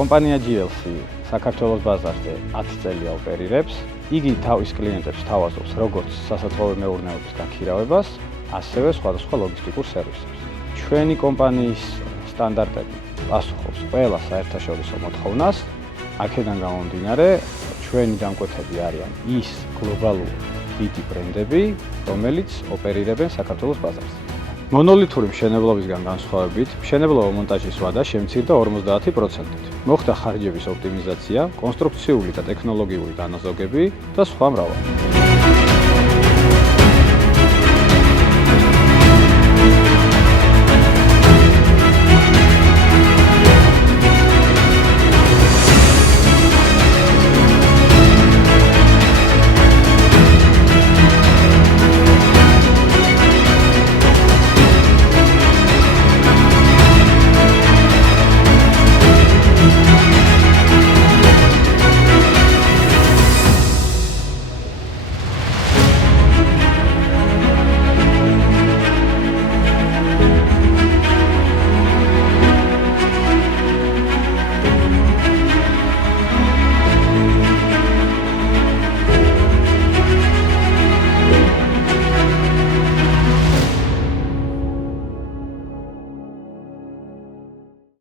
კომპანია GLC საქართველოს ბაზარზე 10 წელია ოპერირებს. იგი თავის კლიენტებს თავაზობს როგორც სასათხოვრო მეურნეობის გაქირავებას, ასევე სხვადასხვა ლოგისტიკურ სერვისებს. ჩვენი კომპანიის სტანდარტები პასუხობს ყველა საერთაშორისო მოთხოვნას. აქედან გამომდინარე, ჩვენი დამკვეთები არიან ის გლობალური დიდი ბრენდები, რომელიც ოპერირებენ საქართველოს ბაზარზე. მონოლითური მშენებლობისგან განსხვავებით, მშენებლობა მონტაჟის ვადა შემცირდა 50%-ით. მოხდა ხარჯების ოპტიმიზაცია, კონსტრუქციული და ტექნოლოგიური დანაზოგები და სხვა მრავალი.